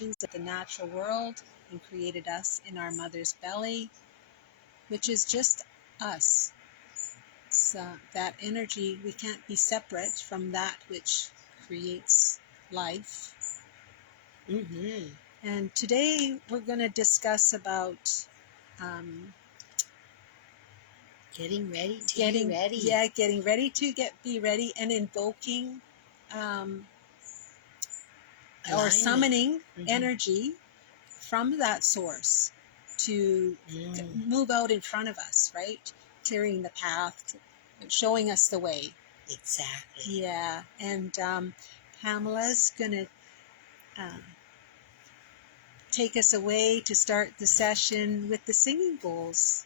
origins of the natural world and created us in our mother's belly, which is just us. So that energy, we can't be separate from that which creates life. Mm-hmm. And today we're going to discuss about getting ready to getting be ready. Yeah, getting ready to be ready, and invoking or summoning energy from that source to move out in front of us, right? Clearing the path, showing us the way. Exactly. Yeah, and Pamela's going to take us away to start the session with the singing bowls.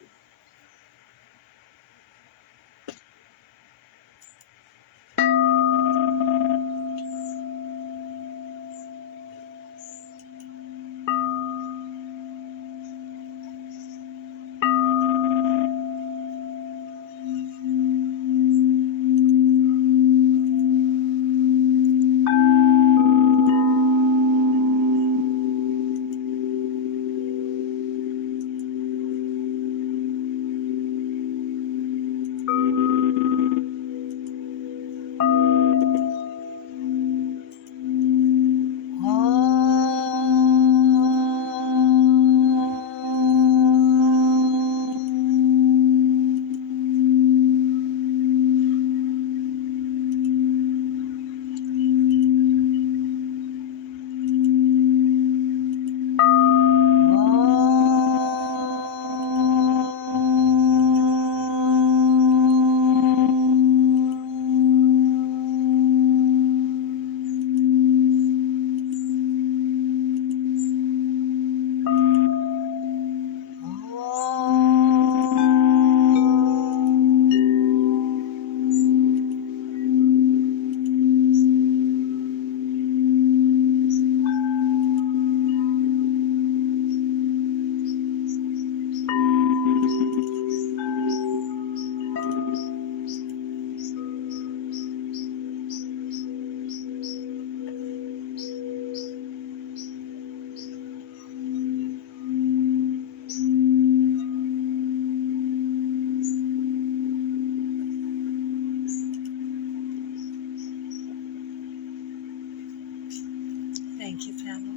Thank you, Pamela.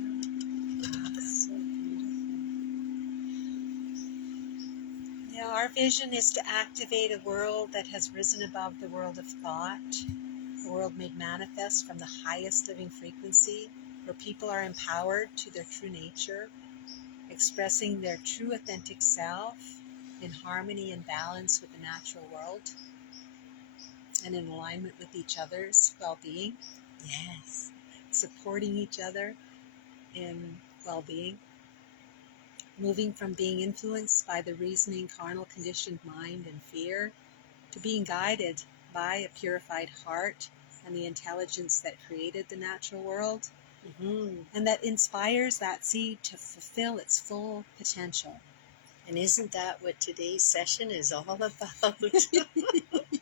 So beautiful. Yeah, our vision is to activate a world that has risen above the world of thought, a world made manifest from the highest living frequency, where people are empowered to their true nature, expressing their true authentic self in harmony and balance with the natural world, and in alignment with each other's well-being. Yes. Supporting each other in well-being, moving from being influenced by the reasoning, carnal, conditioned mind and fear to being guided by a purified heart and the intelligence that created the natural world, and that inspires that seed to fulfill its full potential. And isn't that what today's session is all about?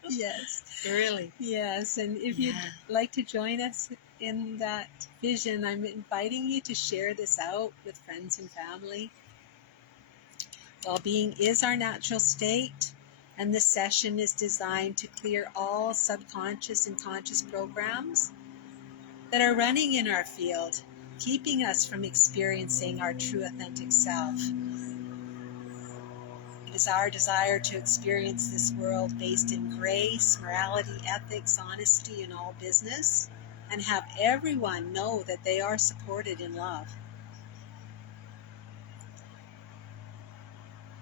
Yes. Really? Yes, and if you'd like to join us in that vision, I'm inviting you to share this out with friends and family. Well-being is our natural state, and this session is designed to clear all subconscious and conscious programs that are running in our field, keeping us from experiencing our true authentic self. It is our desire to experience this world based in grace, morality, ethics, honesty, and all business, and have everyone know that they are supported in love.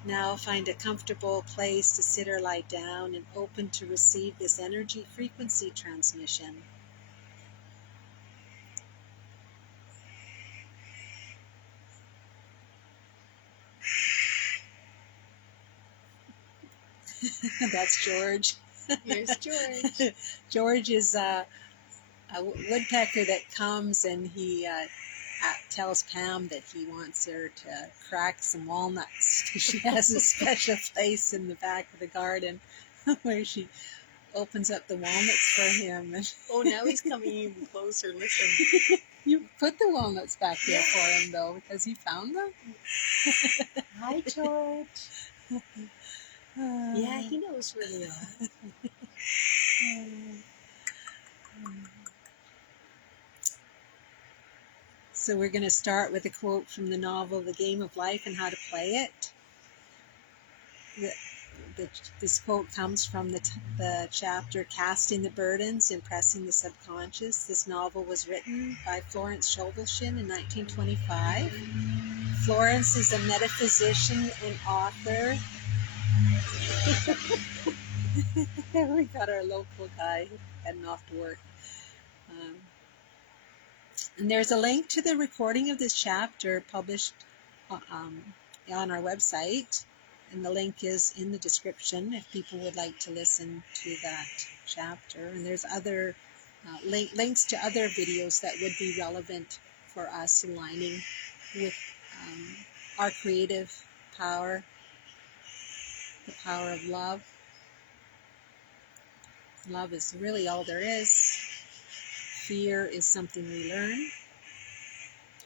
Now find a comfortable place to sit or lie down and open to receive this energy frequency transmission. That's George. Here's George. George is a woodpecker that comes and he tells Pam that he wants her to crack some walnuts. She has a special place in the back of the garden where she opens up the walnuts for him. Oh, now he's coming even closer. Listen. You put the walnuts back there for him, though, because he found them. Hi, George. Yeah, he knows where they are. So we're going to start with a quote from the novel The Game of Life and How to Play It. This quote comes from the chapter Casting the Burdens, Impressing the Subconscious. This novel was written by Florence Scovel in 1925. Florence is a metaphysician and author. We got our local guy heading off to work. And there's a link to the recording of this chapter published on our website. And the link is in the description if people would like to listen to that chapter. And there's other links to other videos that would be relevant for us, aligning with our creative power, the power of love. Love is really all there is. Fear is something we learn.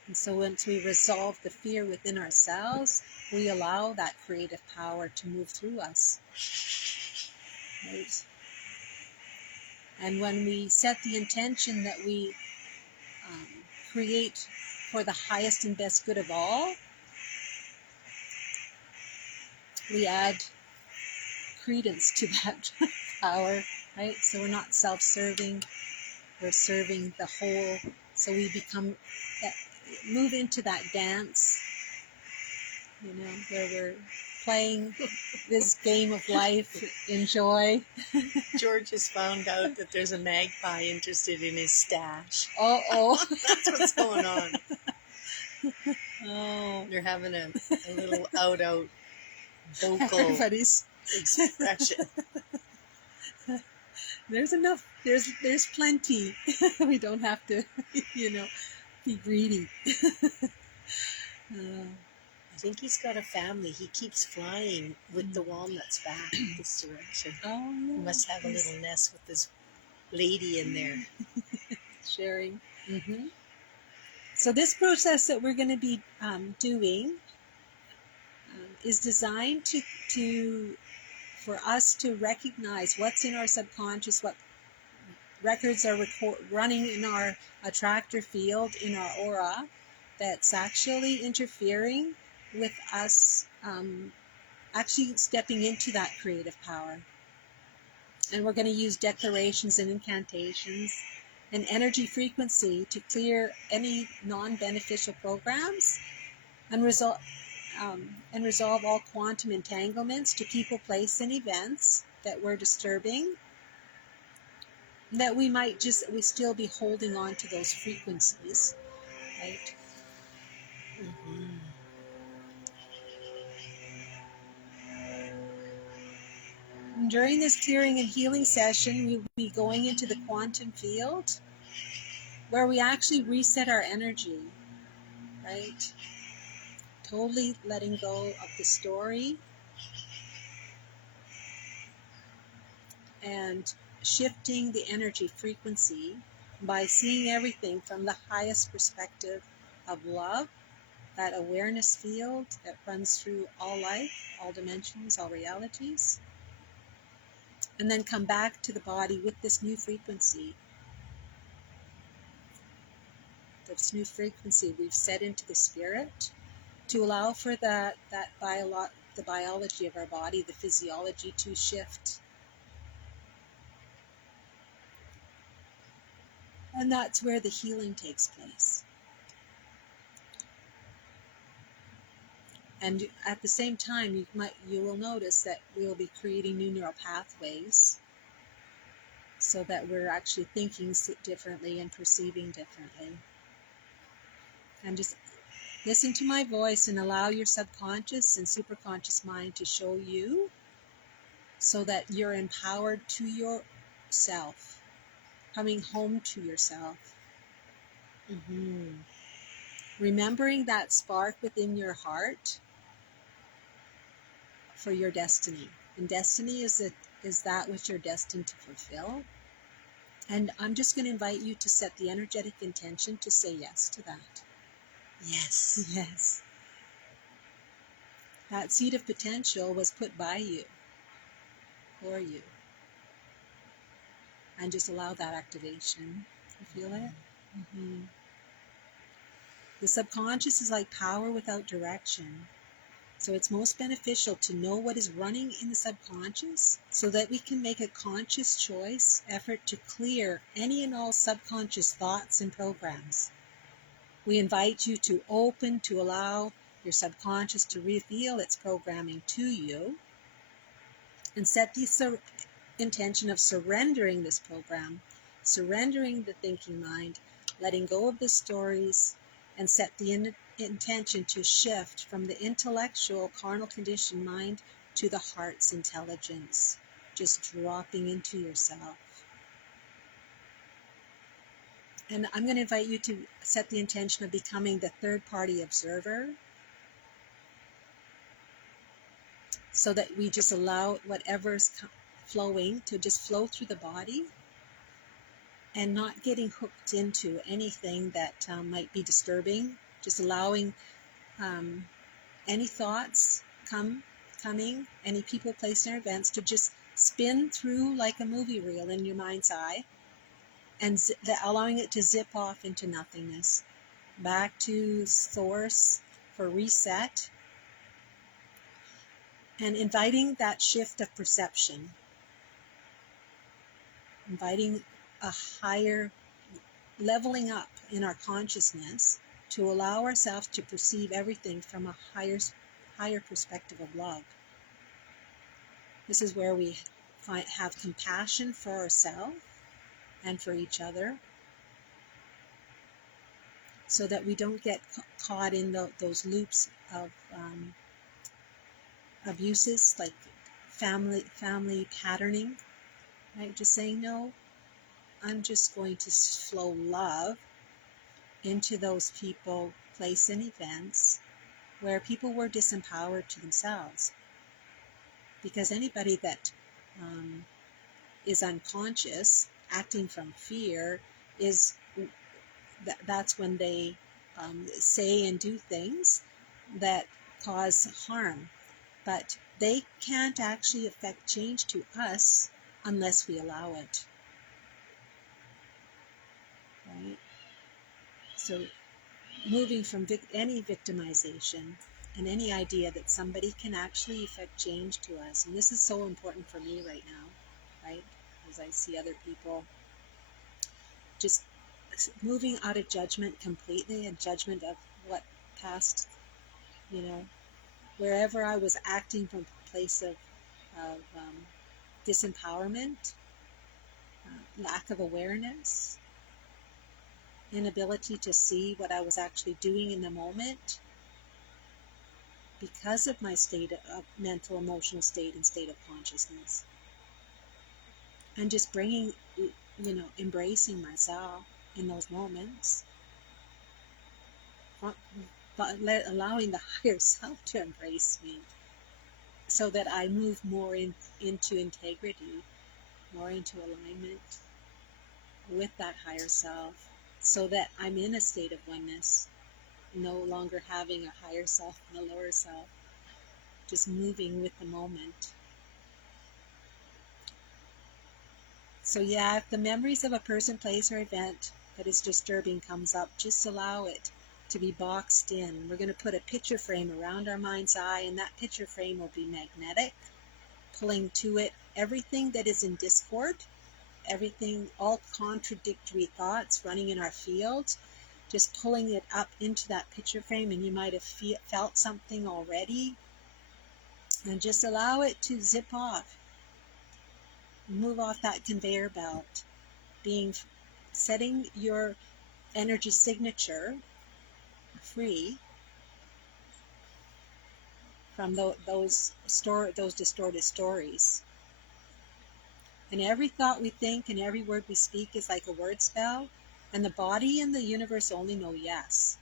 And so once we resolve the fear within ourselves, we allow that creative power to move through us. Right? And when we set the intention that we create for the highest and best good of all, we add credence to that power, right? So we're not self-serving, we're serving the whole. So we move into that dance, where we're playing this game of life in joy. George has found out that there's a magpie interested in his stash. Oh. That's what's going on. Oh. They're having a little out vocal Everybody's expression. There's enough. There's plenty. We don't have to, be greedy. I think he's got a family. He keeps flying with the walnuts back this direction. Oh, yeah. He must have a little nest with this lady in there. Sharing. Mm-hmm. So this process that we're going to be doing is designed for us to recognize what's in our subconscious, what records are running in our attractor field, in our aura, that's actually interfering with us actually stepping into that creative power. And we're going to use declarations and incantations and energy frequency to clear any non-beneficial programs and resolve all quantum entanglements to people, place, and events that we're disturbing, that we still be holding on to those frequencies, right? Mm-hmm. And during this clearing and healing session, we'll be going into the quantum field where we actually reset our energy, right? Totally letting go of the story and shifting the energy frequency by seeing everything from the highest perspective of love, that awareness field that runs through all life, all dimensions, all realities. And then come back to the body with this new frequency. This new frequency we've set into the spirit to allow for the biology of our body, the physiology to shift. And that's where the healing takes place. And at the same time, you will notice that we will be creating new neural pathways so that we're actually thinking differently and perceiving differently. And just listen to my voice and allow your subconscious and superconscious mind to show you so that you're empowered to yourself, coming home to yourself. Mm-hmm. Remembering that spark within your heart for your destiny. And destiny is that which you're destined to fulfill. And I'm just going to invite you to set the energetic intention to say yes to that. Yes. Yes. That seed of potential was put by you, for you. And just allow that activation. You feel it? Mm-hmm. The subconscious is like power without direction. So it's most beneficial to know what is running in the subconscious so that we can make a conscious choice, effort to clear any and all subconscious thoughts and programs. We invite you to open, to allow your subconscious to reveal its programming to you, and set the intention of surrendering this program, surrendering the thinking mind, letting go of the stories, and set the intention to shift from the intellectual, carnal conditioned mind to the heart's intelligence, just dropping into yourself. And I'm going to invite you to set the intention of becoming the third-party observer, so that we just allow whatever's flowing to just flow through the body, and not getting hooked into anything that might be disturbing. Just allowing any thoughts coming, any people, places, or events to just spin through like a movie reel in your mind's eye, and allowing it to zip off into nothingness, back to source for reset, and inviting that shift of perception, inviting a higher leveling up in our consciousness to allow ourselves to perceive everything from a higher perspective of love. This is where we have compassion for ourselves and for each other, so that we don't get caught in those loops of abuses, like family patterning, right? Just saying, no, I'm just going to flow love into those people, place, and events where people were disempowered to themselves. Because anybody that is unconscious, acting from fear, that's when they say and do things that cause harm. But they can't actually affect change to us unless we allow it. Right? So moving from any victimization and any idea that somebody can actually affect change to us. And this is so important for me right now, right? As I see other people just moving out of judgment completely, and judgment of what past, wherever I was acting from a place of disempowerment, lack of awareness, inability to see what I was actually doing in the moment, because of my state of mental, emotional state and state of consciousness. And just bringing, embracing myself in those moments, but allowing the higher self to embrace me, so that I move more into integrity, more into alignment with that higher self, so that I'm in a state of oneness, no longer having a higher self and a lower self, just moving with the moment. So yeah, if the memories of a person, place, or event that is disturbing comes up, just allow it to be boxed in. We're going to put a picture frame around our mind's eye, and that picture frame will be magnetic, pulling to it everything that is in discord, everything, all contradictory thoughts running in our field, just pulling it up into that picture frame. And you might have felt something already, and just allow it to zip off, move off that conveyor belt, setting your energy signature free from those distorted stories. And every thought we think and every word we speak is like a word spell, and the body and the universe only know yes.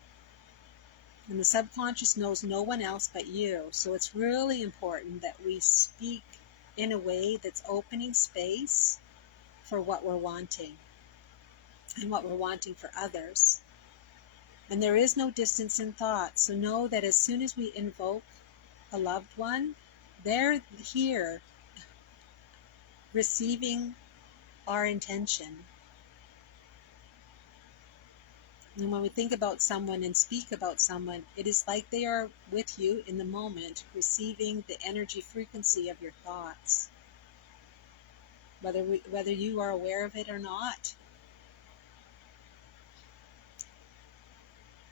And the subconscious knows no one else but you. So it's really important that we speak in a way that's opening space for what we're wanting. and what we're wanting for others. And there is no distance in thought. So know that as soon as we invoke a loved one, they're here receiving our intention. And when we think about someone and speak about someone, it is like they are with you in the moment, receiving the energy frequency of your thoughts, whether you are aware of it or not.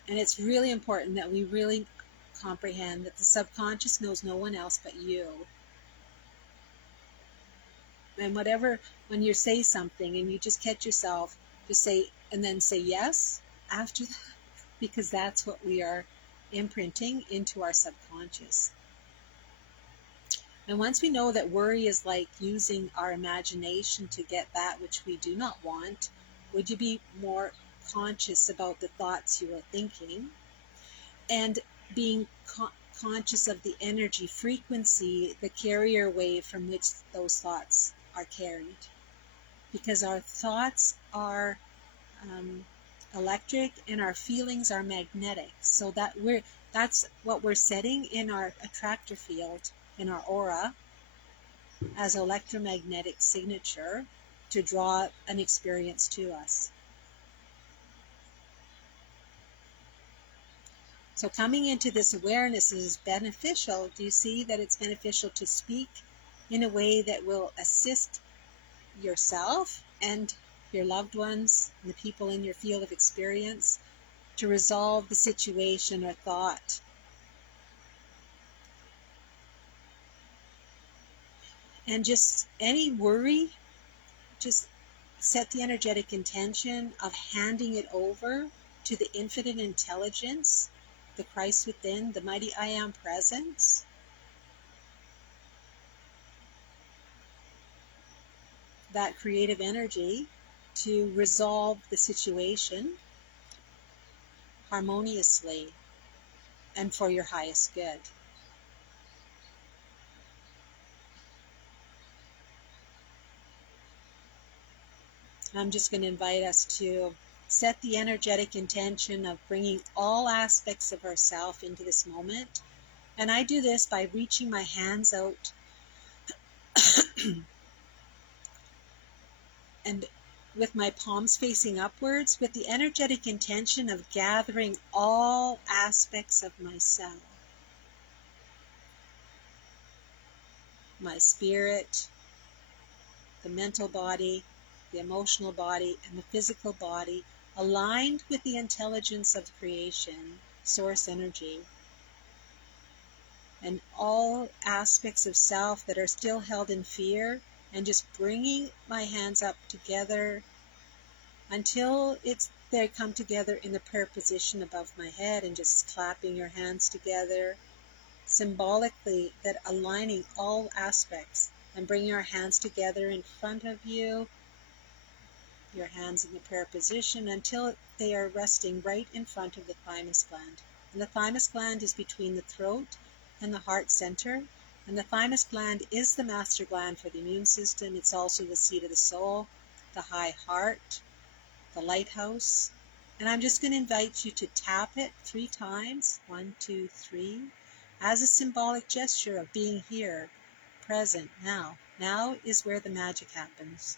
And it's really important that we really comprehend that the subconscious knows no one else but you. And when you say something and you just catch yourself, just say, and then say yes after that, because that's what we are imprinting into our subconscious. And once we know that worry is like using our imagination to get that which we do not want, would you be more conscious about the thoughts you are thinking and being conscious of the energy frequency, the carrier wave from which those thoughts are carried? Because our thoughts are electric and our feelings are magnetic. So that's what we're setting in our attractor field, in our aura, as electromagnetic signature to draw an experience to us. So coming into this awareness is beneficial. Do you see that it's beneficial to speak in a way that will assist yourself and your loved ones and the people in your field of experience to resolve the situation or thought? And just any worry, just set the energetic intention of handing it over to the infinite intelligence, the Christ within, the mighty I Am presence. That creative energy to resolve the situation harmoniously and for your highest good. I'm just going to invite us to set the energetic intention of bringing all aspects of ourself into this moment. And I do this by reaching my hands out and with my palms facing upwards, with the energetic intention of gathering all aspects of myself. My spirit, the mental body, the emotional body, and the physical body, aligned with the intelligence of creation, source energy, and all aspects of self that are still held in fear, and just bringing my hands up together until they come together in the prayer position above my head, and just clapping your hands together, symbolically that aligning all aspects, and bringing your hands together in front of you, your hands in the prayer position until they are resting right in front of the thymus gland. And the thymus gland is between the throat and the heart center. And the thymus gland is the master gland for the immune system. It's also the seat of the soul, the high heart, the lighthouse. And I'm just going to invite you to tap it 3 times, 1, 2, 3, as a symbolic gesture of being here, present, now. Now is where the magic happens.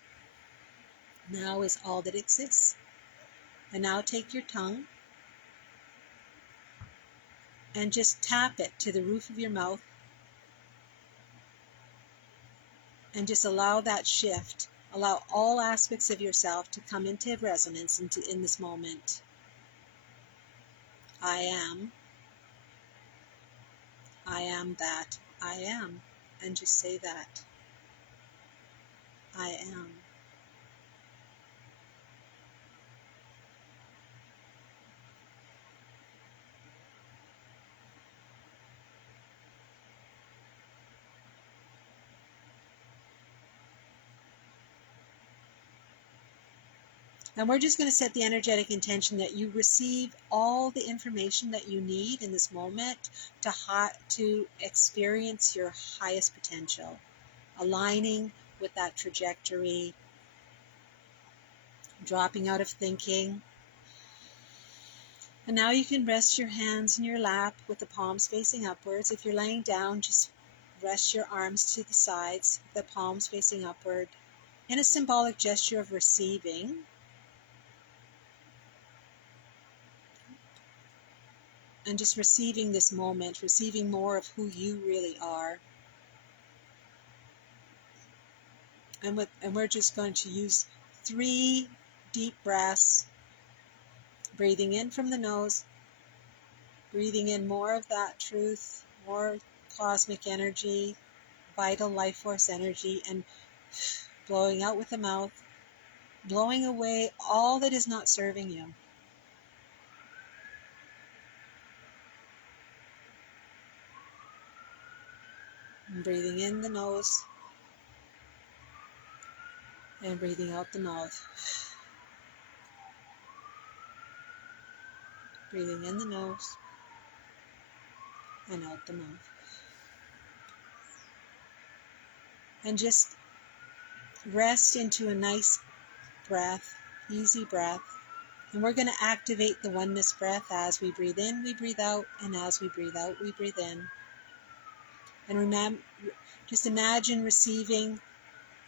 Now is all that exists. And now take your tongue and just tap it to the roof of your mouth and just allow that shift. Allow all aspects of yourself to come into resonance in this moment. I am that I am. And just say that. I am. And we're just going to set the energetic intention that you receive all the information that you need in this moment to experience your highest potential, aligning with that trajectory, dropping out of thinking. And now you can rest your hands in your lap with the palms facing upwards. If you're laying down, just rest your arms to the sides, the palms facing upward, in a symbolic gesture of receiving. And just receiving this moment, receiving more of who you really are. And we're just going to use 3 deep breaths, breathing in from the nose, breathing in more of that truth, more cosmic energy, vital life force energy, and blowing out with the mouth, blowing away all that is not serving you. And breathing in the nose and breathing out the mouth. Breathing in the nose and out the mouth. And just rest into a nice breath, easy breath. And we're going to activate the oneness breath. As we breathe in, we breathe out, and as we breathe out, we breathe in. And remember, just imagine receiving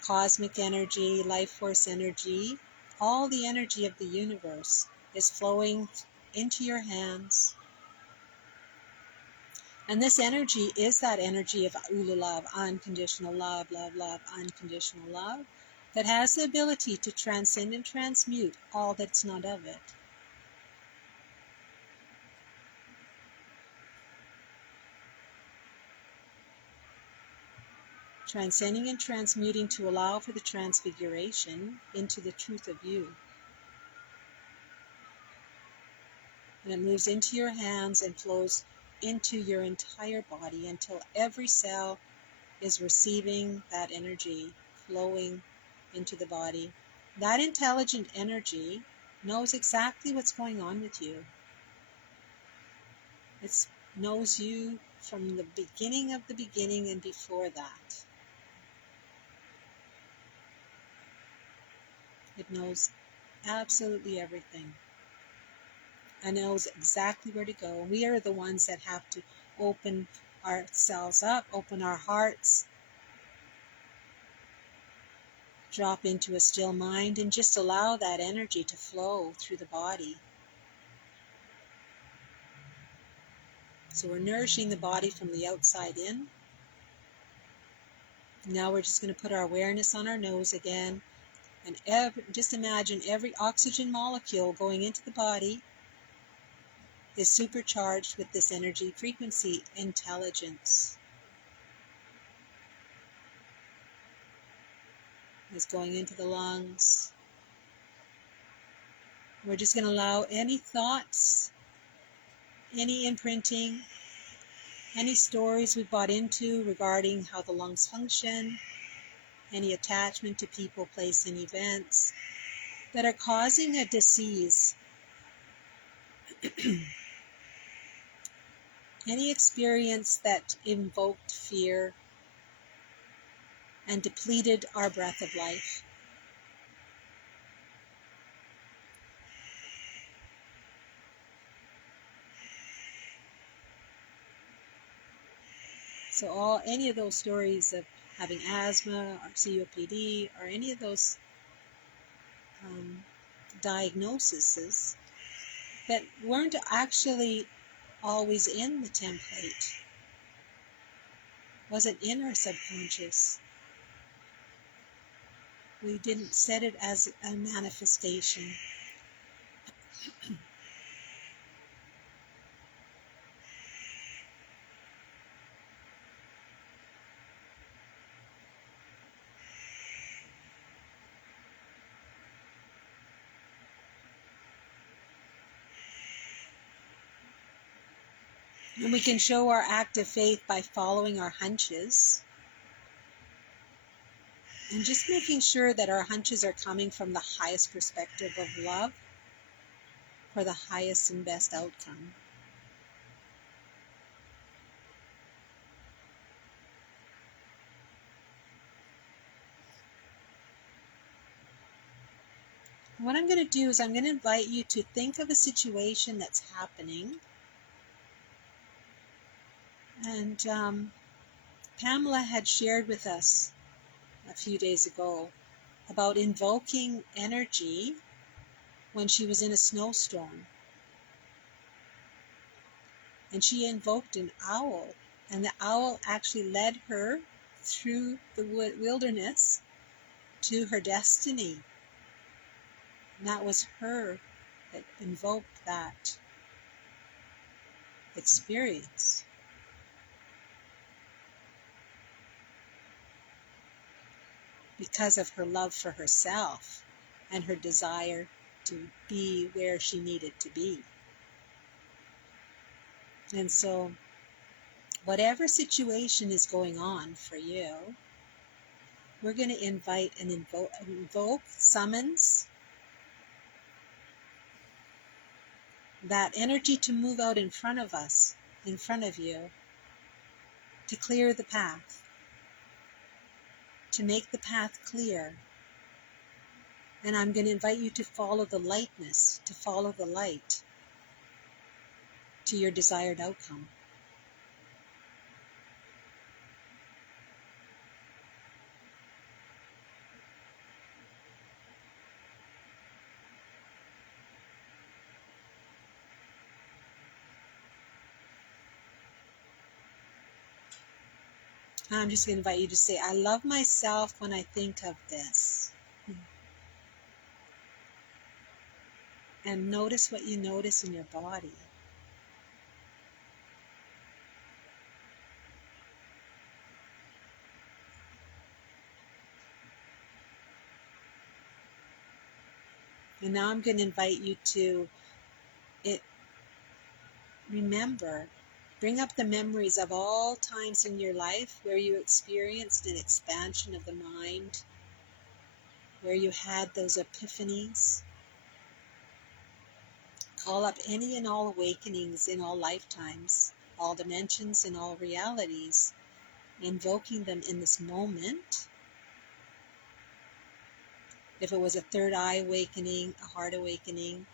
cosmic energy, life force energy. All the energy of the universe is flowing into your hands. And this energy is that energy of ulu love, unconditional love, love, love, unconditional love, that has the ability to transcend and transmute all that's not of it. Transcending and transmuting to allow for the transfiguration into the truth of you. And it moves into your hands and flows into your entire body until every cell is receiving that energy flowing into the body. That intelligent energy knows exactly what's going on with you. It knows you from the beginning of the beginning and before that. It knows absolutely everything and knows exactly where to go. We are the ones that have to open ourselves up, open our hearts, drop into a still mind, and just allow that energy to flow through the body. So we're nourishing the body from the outside in. Now we're just going to put our awareness on our nose again. And just imagine every oxygen molecule going into the body is supercharged with this energy frequency intelligence. It's going into the lungs. We're just going to allow any thoughts, any imprinting, any stories we've bought into regarding how the lungs function, any attachment to people, place, and events that are causing a disease, any experience that invoked fear and depleted our breath of life. So any of those stories of having asthma or COPD or any of those diagnoses that weren't actually always in the template, wasn't in our subconscious. We didn't set it as a manifestation. And we can show our active faith by following our hunches and just making sure that our hunches are coming from the highest perspective of love for the highest and best outcome. What I'm going to do is I'm going to invite you to think of a situation that's happening. And Pamela had shared with us a few days ago about invoking energy when she was in a snowstorm. And she invoked an owl, and the owl actually led her through the wilderness to her destiny. And that was her that invoked that experience. Because of her love for herself and her desire to be where she needed to be. And so, whatever situation is going on for you, we're going to invite and invoke, summons that energy to move out in front of us, in front of you, to clear the path, to make the path clear. And I'm going to invite you to follow the lightness, to follow the light to your desired outcome. I'm just going to invite you to say, I love myself when I think of this. And notice what you notice in your body. And now I'm going to invite you to bring up the memories of all times in your life where you experienced an expansion of the mind, where you had those epiphanies. Call up any and all awakenings in all lifetimes, all dimensions and all realities, invoking them in this moment. If it was a third eye awakening, a heart awakening,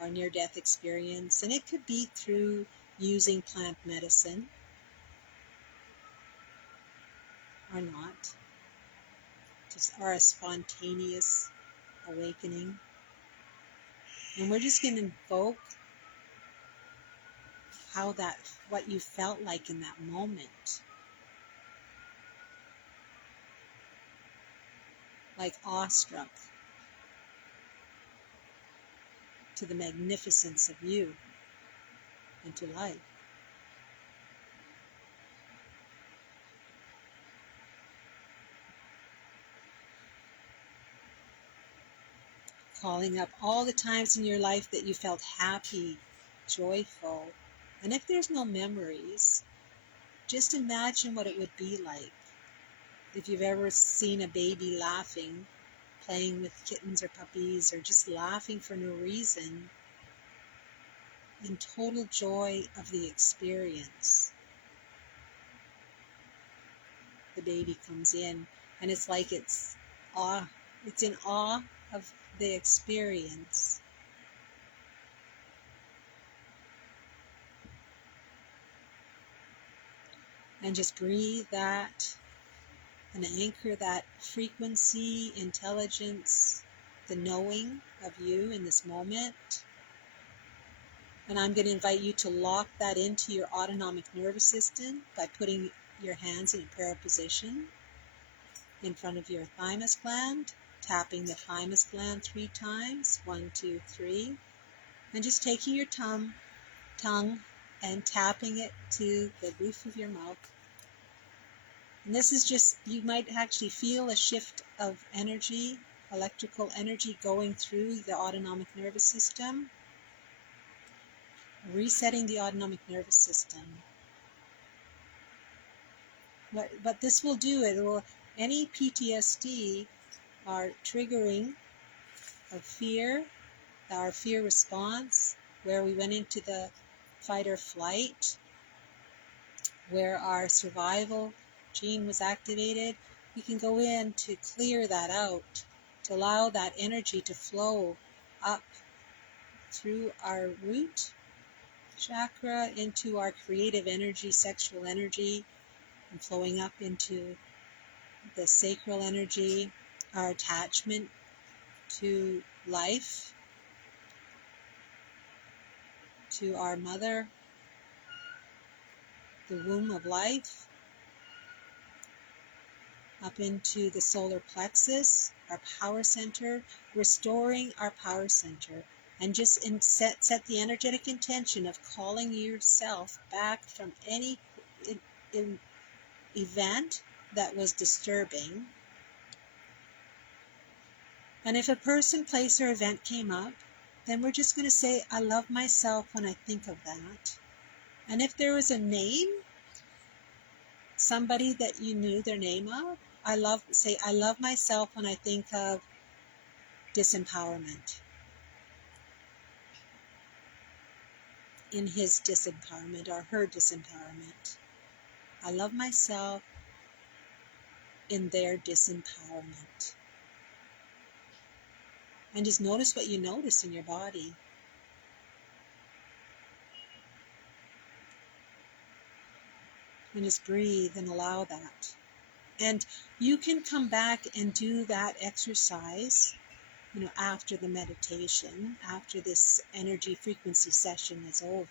or a near-death experience, and it could be through using plant medicine or not, or a spontaneous awakening. And we're just going to invoke what you felt like in that moment. Like awestruck to the magnificence of you and to life. Calling up all the times in your life that you felt happy, joyful. And if there's no memories, just imagine what it would be like. If you've ever seen a baby laughing, playing with kittens or puppies, or just laughing for no reason, in total joy of the experience. The baby comes in, and it's like it's in awe of the experience. And just breathe that and anchor that frequency, intelligence, the knowing of you in this moment. And I'm going to invite you to lock that into your autonomic nervous system by putting your hands in a prayer position in front of your thymus gland, tapping the thymus gland 3 times, 1, 2, 3, and just taking your tongue and tapping it to the roof of your mouth. And this is just, you might actually feel a shift of energy, electrical energy going through the autonomic nervous system, resetting the autonomic nervous system. What this will do, any PTSD are triggering of fear, our fear response, where we went into the fight or flight, where our survival gene was activated. We can go in to clear that out, to allow that energy to flow up through our root chakra into our creative energy, sexual energy, and flowing up into the sacral energy, our attachment to life, to our mother, the womb of life, up into the solar plexus, our power center, restoring our power center. And just set the energetic intention of calling yourself back from any event that was disturbing. And if a person, place, or event came up, then we're just going to say, I love myself when I think of that. And if there was a name, somebody that you knew their name of, I love myself when I think of disempowerment. In his disempowerment or her disempowerment. I love myself in their disempowerment. And just notice what you notice in your body. And just breathe and allow that. And you can come back and do that exercise, after the meditation, after this energy frequency session is over,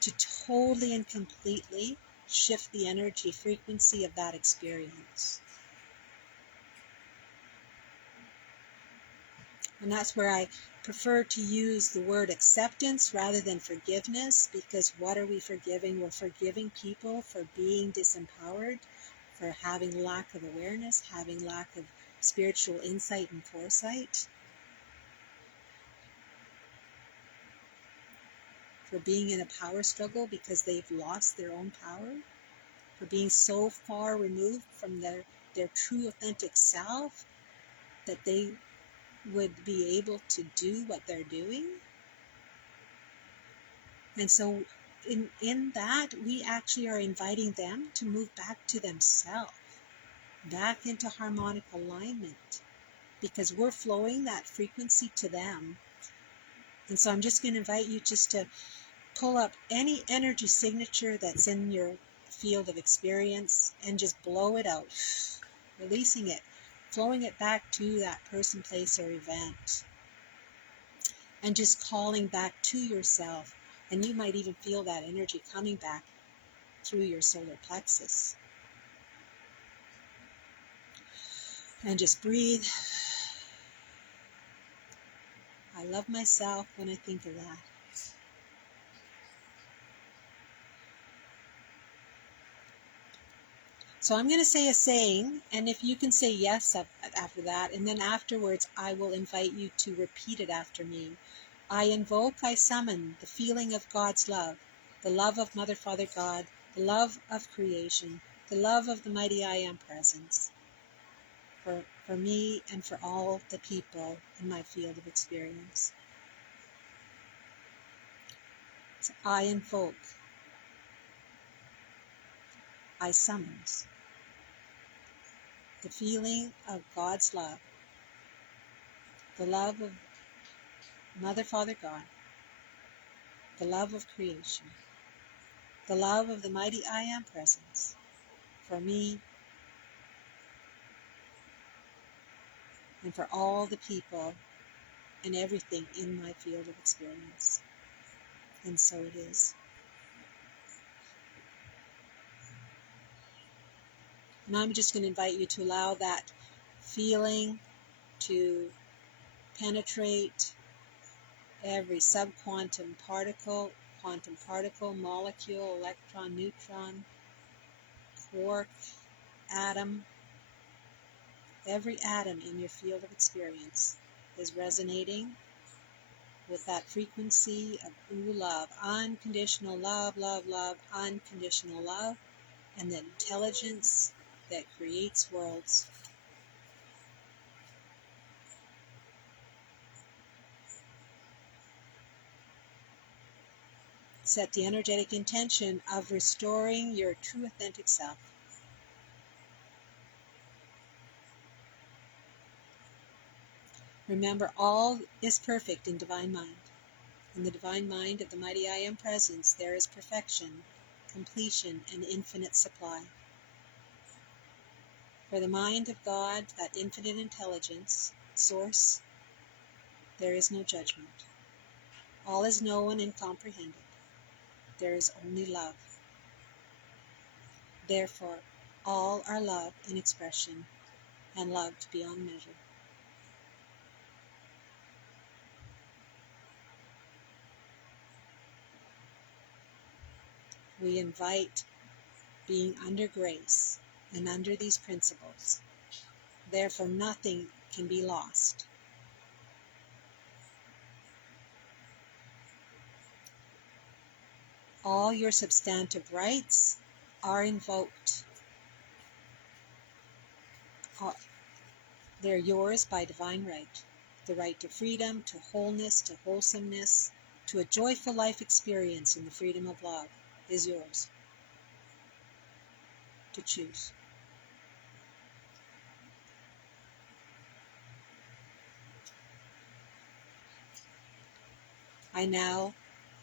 to totally and completely shift the energy frequency of that experience. And that's where I prefer to use the word acceptance rather than forgiveness, because what are we forgiving? We're forgiving people for being disempowered, for having lack of awareness, having lack of spiritual insight and foresight, for being in a power struggle because they've lost their own power, for being so far removed from their true authentic self that they would be able to do what they're doing. And so in that, we actually are inviting them to move back to themselves, back into harmonic alignment, because we're flowing that frequency to them. And so I'm just going to invite you just to pull up any energy signature that's in your field of experience and just blow it out, releasing it, flowing it back to that person, place, or event, and just calling back to yourself. And you might even feel that energy coming back through your solar plexus. And just breathe. I love myself when I think of that. So I'm going to say a saying, and if you can say yes after that, and then afterwards I will invite you to repeat it after me. I invoke, I summon the feeling of God's love, the love of Mother, Father, God, the love of creation, the love of the mighty I Am presence, for me and for all the people in my field of experience. So I invoke, I summons the feeling of God's love, the love of Mother, Father, God, the love of creation, the love of the mighty I Am presence, for me and for all the people and everything in my field of experience. And so it is. And I'm just going to invite you to allow that feeling to penetrate every subquantum particle, quantum particle, molecule, electron, neutron, quark, atom. Every atom in your field of experience is resonating with that frequency of ooh, love, unconditional love, love, love, unconditional love, and the intelligence that creates worlds. Set the energetic intention of restoring your true authentic self. Remember, all is perfect in divine mind. In the divine mind of the mighty I Am Presence, there is perfection, completion, and infinite supply. For the mind of God, that infinite intelligence, source, there is no judgment. All is known and comprehended. There is only love. Therefore, all are love in expression and loved beyond measure. We invite being under grace and under these principles. Therefore, nothing can be lost. All your substantive rights are invoked. They're yours by divine right. The right to freedom, to wholeness, to wholesomeness, to a joyful life experience in the freedom of love is yours to choose. I now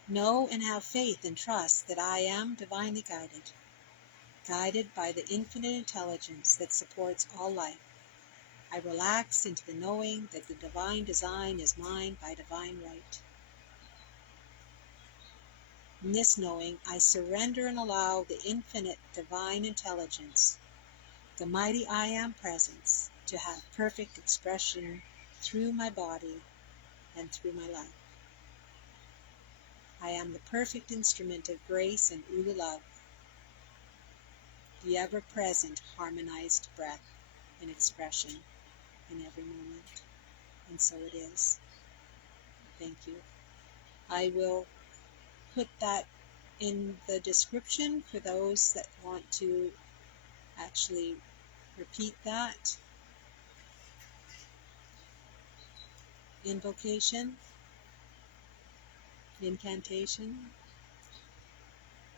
know and have faith and trust that I am divinely guided, guided by the infinite intelligence that supports all life. I relax into the knowing that the divine design is mine by divine right. In this knowing, I surrender and allow the infinite divine intelligence, the mighty I Am Presence, to have perfect expression through my body and through my life. I am the perfect instrument of grace and Ulu love, the ever-present harmonized breath and expression in every moment. And so it is. Thank you. I will put that in the description for those that want to actually repeat that invocation, incantation.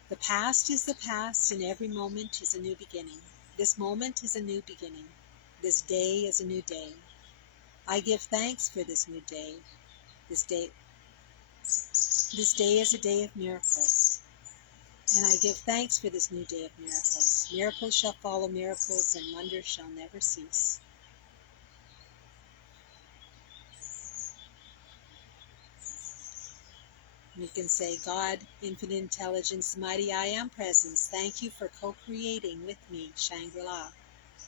The past is the past, and every moment is a new beginning. This moment is a new beginning. This day is a new day. I give thanks for this new day. This day is a day of miracles. And I give thanks for this new day of miracles. Miracles shall follow miracles, and wonders shall never cease. We can say, God, infinite intelligence, mighty I Am Presence, thank you for co-creating with me, Shangri-La.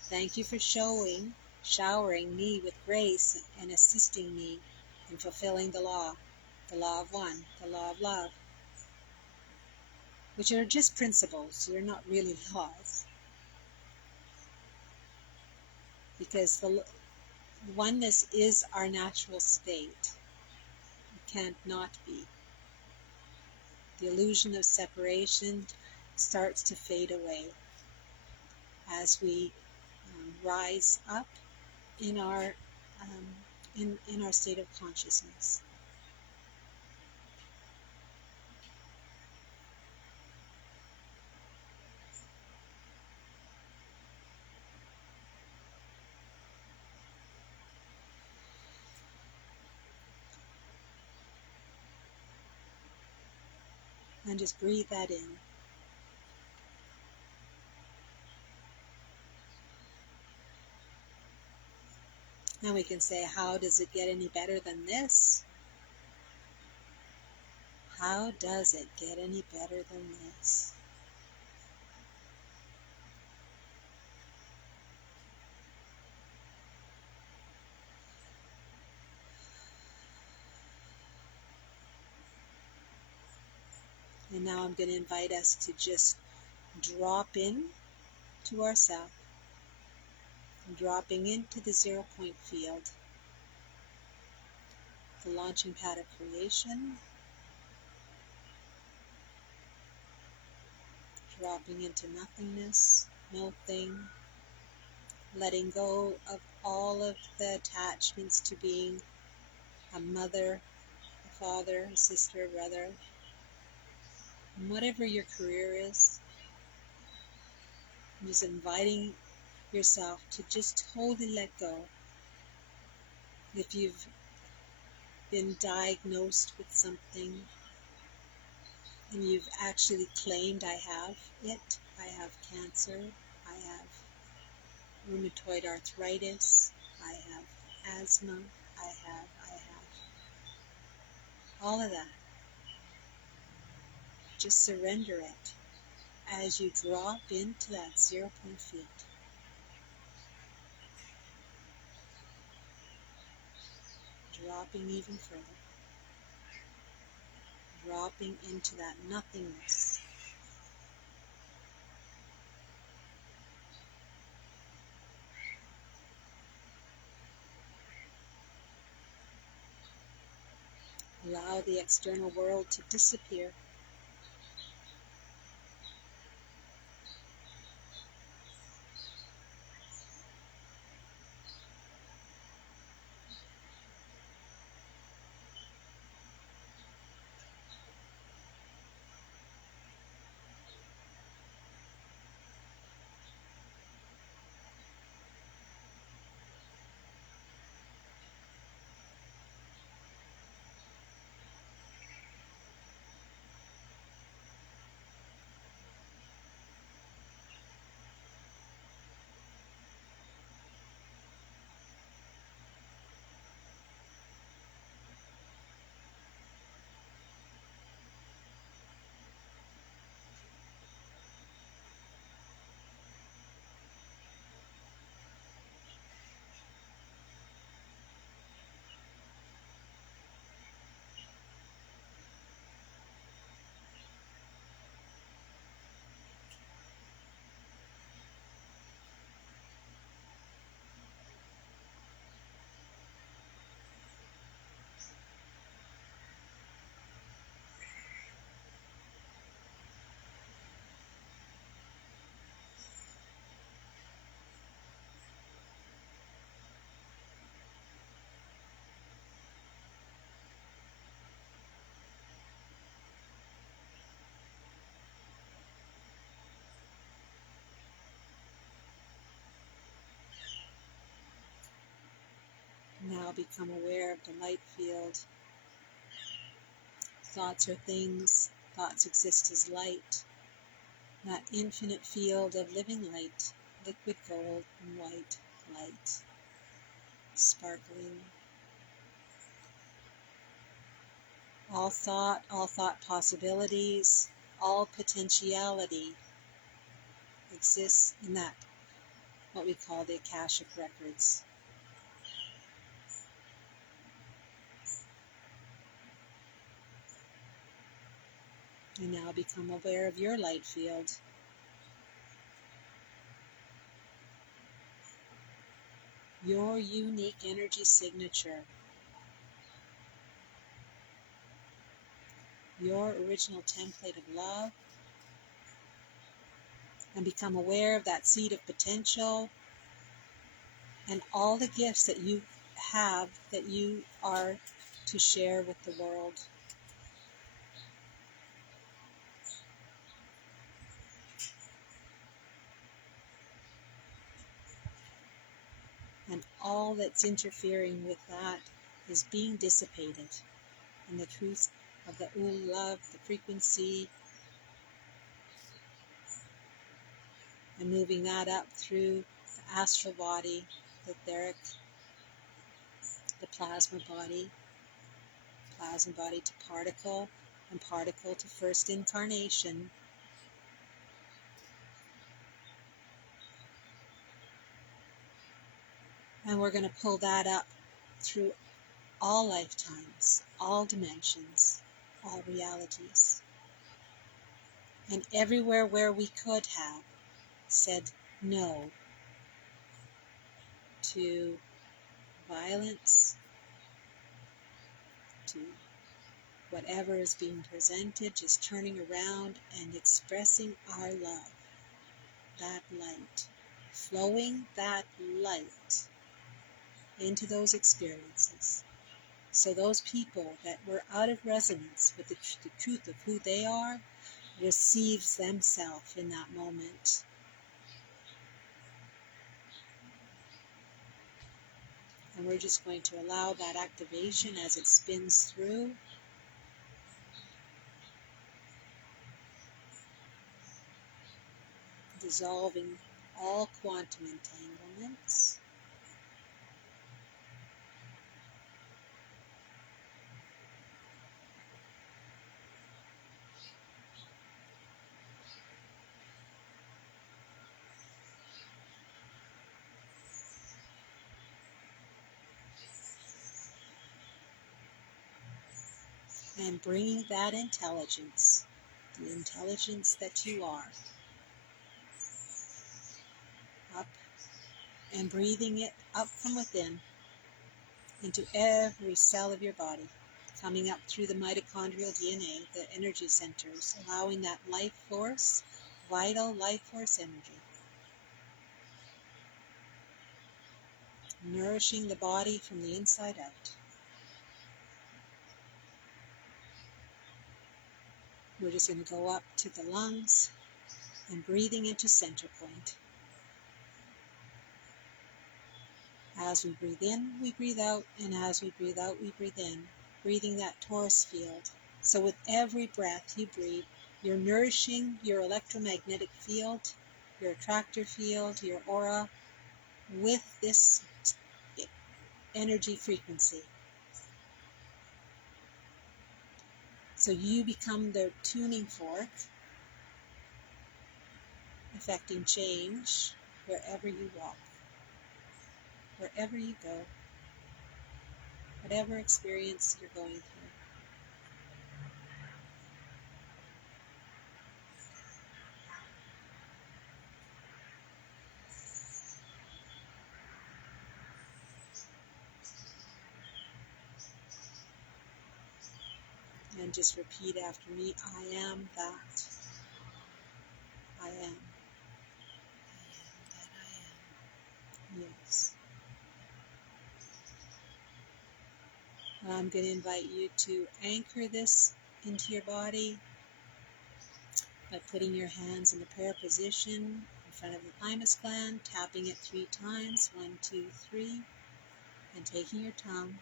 Thank you for showering me with grace and assisting me in fulfilling the law of one, the law of love, which are just principles. They're not really laws. Because the oneness is our natural state. It can't not be. The illusion of separation starts to fade away as we rise up in our in our state of consciousness. And just breathe that in. Now we can say, how does it get any better than this? How does it get any better than this? And now I'm going to invite us to just drop in to ourselves, dropping into the 0 point field, the launching pad of creation, dropping into nothingness, no thing, letting go of all of the attachments to being a mother, a father, a sister, a brother, whatever your career is. Just inviting yourself to just totally let go If you've been diagnosed with something and you've actually claimed, I have it, I have cancer, I have rheumatoid arthritis, I have asthma, I have all of that. Just surrender it as you drop into that 0 point field. Dropping even further. Dropping into that nothingness. Allow the external world to disappear. Now become aware of the light field. Thoughts are things. Thoughts exist as light. That infinite field of living light, liquid gold and white light, sparkling. All thought possibilities, all potentiality exists in that, what we call the Akashic records. You now become aware of your light field. Your unique energy signature. Your original template of love. And become aware of that seed of potential and all the gifts that you have that you are to share with the world. And all that's interfering with that is being dissipated. And the truth of the love, the frequency, and moving that up through the astral body, the etheric, the plasma body to particle, and particle to first incarnation. And we're going to pull that up through all lifetimes, all dimensions, all realities. And everywhere where we could have said no to violence, to whatever is being presented, just turning around and expressing our love, that light, flowing that light into those experiences. So those people that were out of resonance with the truth of who they are receives themselves in that moment. And we're just going to allow that activation as it spins through. Dissolving all quantum entanglements. And bringing that intelligence, the intelligence that you are, up and breathing it up from within into every cell of your body, coming up through the mitochondrial DNA, the energy centers, allowing that life force, vital life force energy, nourishing the body from the inside out. We're just going to go up to the lungs and breathing into center point. As we breathe in, we breathe out, and as we breathe out, we breathe in, breathing that torus field. So with every breath you breathe, you're nourishing your electromagnetic field, your attractor field, your aura, with this energy frequency. So you become the tuning fork, affecting change wherever you walk, wherever you go, whatever experience you're going through. And just repeat after me, I am that. I am. That I am. Yes. And I'm going to invite you to anchor this into your body by putting your hands in the prayer position in front of the thymus gland, tapping it 3 times, 1, 2, 3, and taking your tongue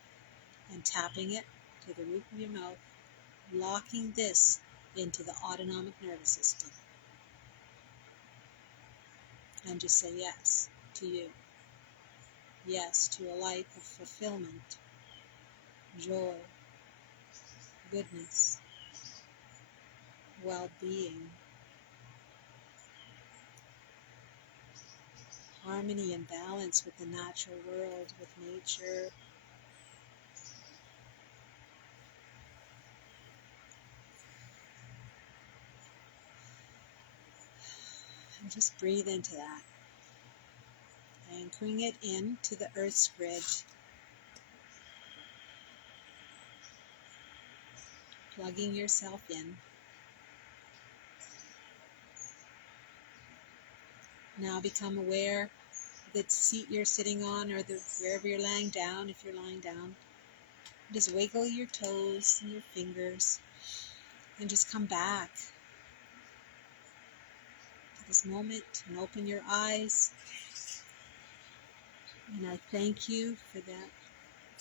and tapping it to the roof of your mouth, locking this into the autonomic nervous system. And just say yes to you. Yes to a life of fulfillment, joy, goodness, well-being, harmony and balance with the natural world, with nature. And just breathe into that. Anchoring it into the Earth's grid. Plugging yourself in. Now become aware of the seat you're sitting on, or wherever you're lying down, if you're lying down. Just wiggle your toes and your fingers and just come back to this moment and open your eyes. And I thank you for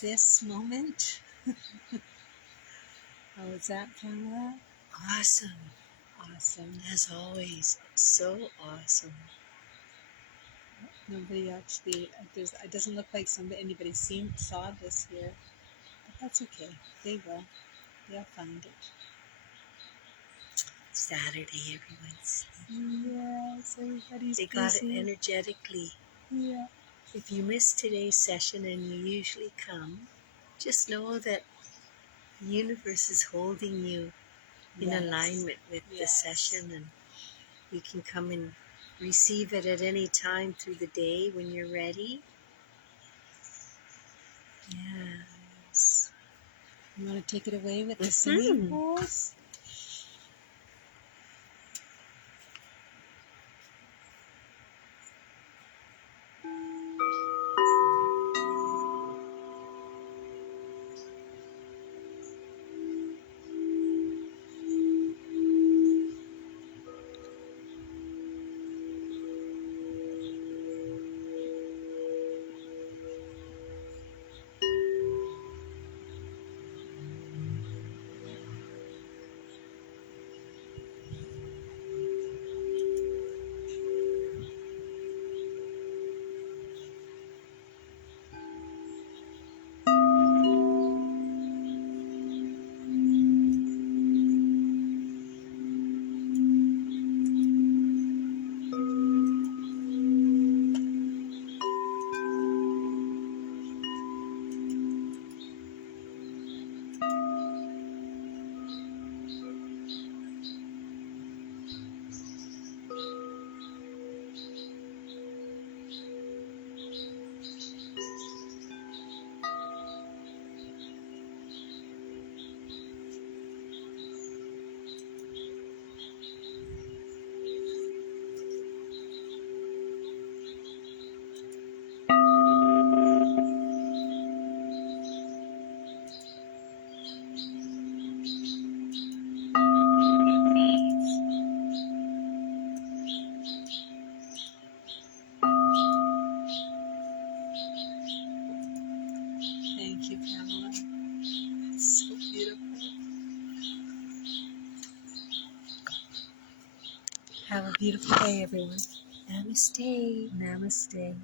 this moment. How was that, Pamela? Awesome. Awesome. As always, so awesome. Nobody actually, it doesn't look like anybody saw this here, but that's okay. They will. They'll find it. Saturday, everyone's. Yes, everybody's They got busy. it energetically. Yeah. If you missed today's session and you usually come, just know that the universe is holding you in alignment with the session, and you can come and receive it at any time through the day when you're ready. Yes. You want to take it away with the singing pulse? Have a beautiful day, everyone. Namaste. Namaste.